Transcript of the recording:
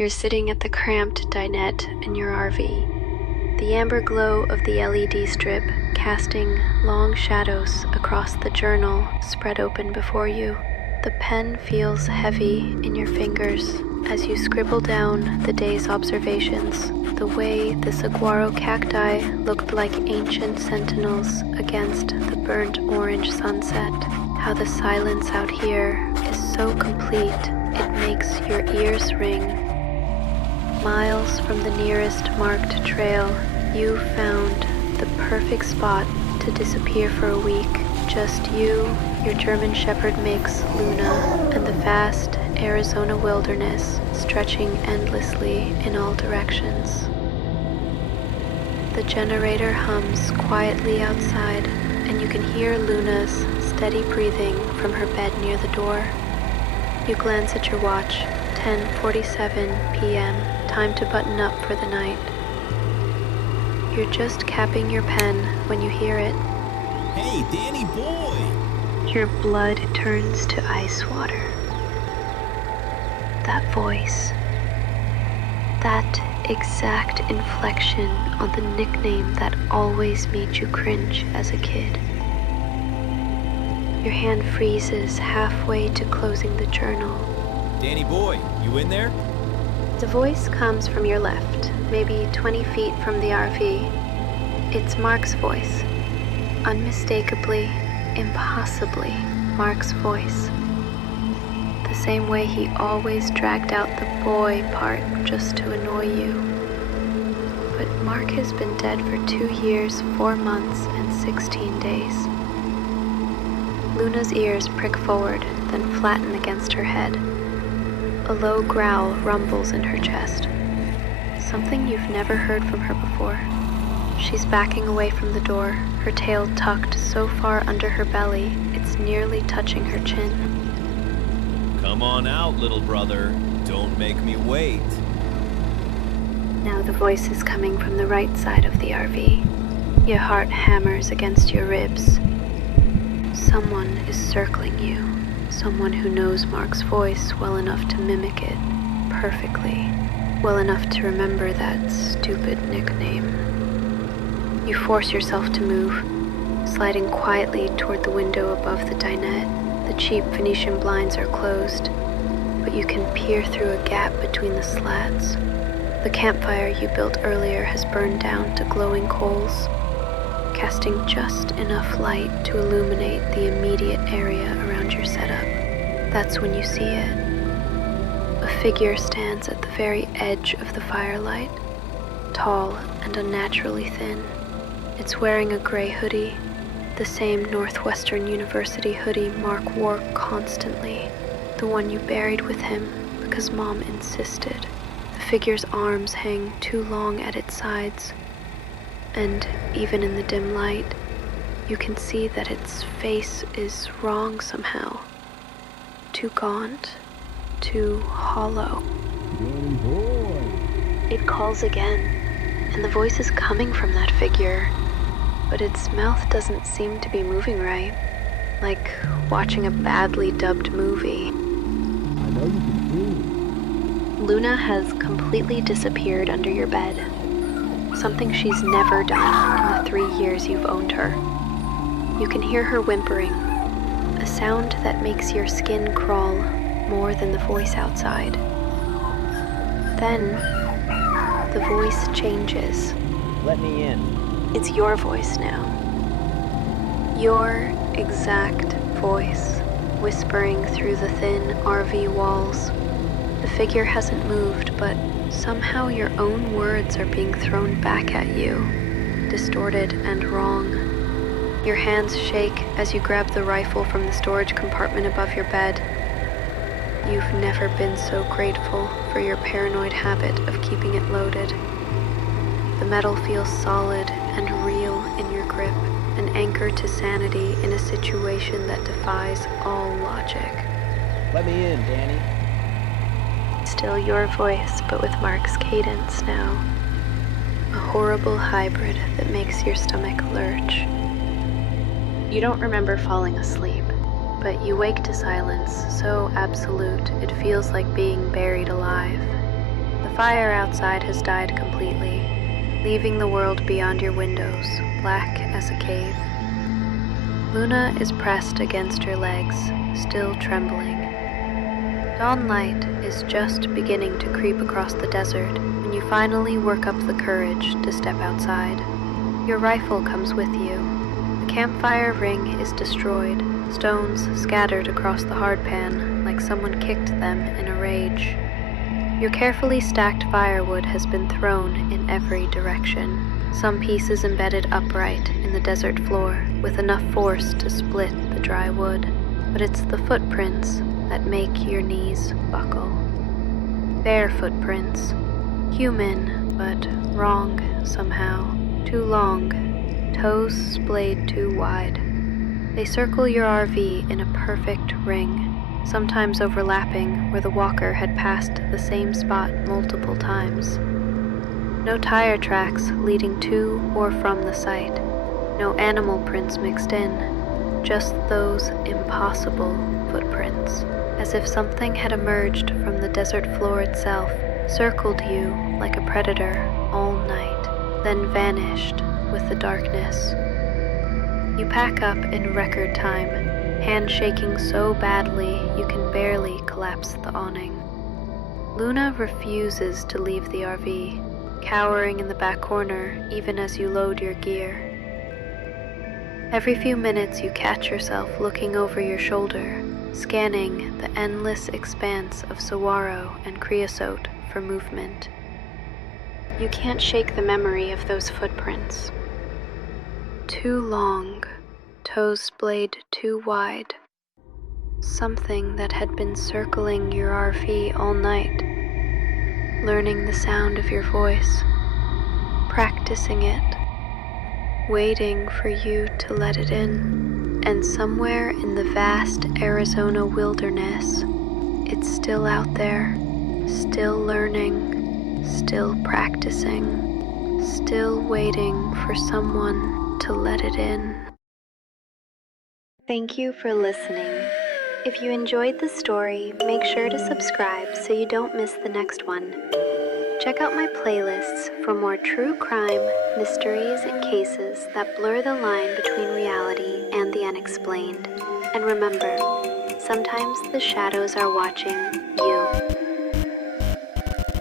You're sitting at the cramped dinette in your RV. The amber glow of the LED strip casting long shadows across the journal spread open before you. The pen feels heavy in your fingers as you scribble down the day's observations. The way the saguaro cacti looked like ancient sentinels against the burnt orange sunset. How the silence out here is so complete, it makes your ears ring. Miles from the nearest marked trail, you found the perfect spot to disappear for a week. Just you, your German Shepherd mix, Luna, and the vast Arizona wilderness stretching endlessly in all directions. The generator hums quietly outside, and you can hear Luna's steady breathing from her bed near the door. You glance at your watch, 10:47 p.m., time to button up for the night. You're just capping your pen when you hear it. Hey, Danny boy! Your blood turns to ice water. That voice, that exact inflection on the nickname that always made you cringe as a kid. Your hand freezes halfway to closing the journal. Danny boy, you in there? The voice comes from your left, maybe 20 feet from the RV. It's Mark's voice. Unmistakably, impossibly Mark's voice. The same way he always dragged out the boy part just to annoy you. But Mark has been dead for 2 years, 4 months, and 16 days. Luna's ears prick forward, then flatten against her head. A low growl rumbles in her chest. Something you've never heard from her before. She's backing away from the door, her tail tucked so far under her belly, it's nearly touching her chin. Come on out, little brother. Don't make me wait. Now the voice is coming from the right side of the RV. Your heart hammers against your ribs. Someone is circling you. Someone who knows Mark's voice well enough to mimic it perfectly, well enough to remember that stupid nickname. You force yourself to move, sliding quietly toward the window above the dinette. The cheap Venetian blinds are closed, but you can peer through a gap between the slats. The campfire you built earlier has burned down to glowing coals, casting just enough light to illuminate the immediate area around your setup. That's when you see it. A figure stands at the very edge of the firelight, tall and unnaturally thin. It's wearing a gray hoodie, the same Northwestern University hoodie Mark wore constantly, the one you buried with him because Mom insisted. The figure's arms hang too long at its sides, and even in the dim light, you can see that its face is wrong somehow. Too gaunt, too hollow. Danny boy! It calls again, and the voice is coming from that figure, but its mouth doesn't seem to be moving right, like watching a badly dubbed movie. I know you can see. Luna has completely disappeared under your bed. Something she's never done in the 3 years you've owned her. You can hear her whimpering, a sound that makes your skin crawl more than the voice outside. Then, the voice changes. Let me in. It's your voice now. Your exact voice, whispering through the thin RV walls. The figure hasn't moved, but somehow your own words are being thrown back at you, distorted and wrong. Your hands shake as you grab the rifle from the storage compartment above your bed. You've never been so grateful for your paranoid habit of keeping it loaded. The metal feels solid and real in your grip, an anchor to sanity in a situation that defies all logic. Let me in, Danny. Still your voice, but with Mark's cadence now. A horrible hybrid that makes your stomach lurch. You don't remember falling asleep, but you wake to silence so absolute it feels like being buried alive. The fire outside has died completely, leaving the world beyond your windows black as a cave. Luna is pressed against your legs, still trembling. Dawn light is just beginning to creep across the desert when you finally work up the courage to step outside. Your rifle comes with you. The campfire ring is destroyed, stones scattered across the hardpan like someone kicked them in a rage. Your carefully stacked firewood has been thrown in every direction, some pieces embedded upright in the desert floor with enough force to split the dry wood. But it's the footprints that make your knees buckle. Bare footprints, human, but wrong somehow, too long, toes splayed too wide. They circle your RV in a perfect ring, sometimes overlapping where the walker had passed the same spot multiple times. No tire tracks leading to or from the site, no animal prints mixed in, just those impossible footprints, as if something had emerged from the desert floor itself, circled you like a predator all night, then vanished with the darkness. You pack up in record time, hand shaking so badly you can barely collapse the awning. Luna refuses to leave the RV, cowering in the back corner even as you load your gear. Every few minutes you catch yourself looking over your shoulder, scanning the endless expanse of saguaro and creosote for movement. You can't shake the memory of those footprints. Too long, toes splayed too wide. Something that had been circling your RV all night, learning the sound of your voice, practicing it, waiting for you to let it in. And somewhere in the vast Arizona wilderness, it's still out there, still learning, still practicing, still waiting for someone to let it in. Thank you for listening. If you enjoyed the story, make sure to subscribe so you don't miss the next one. Check out my playlists for more true crime, mysteries, and cases that blur the line between reality and the unexplained. And remember, sometimes the shadows are watching you.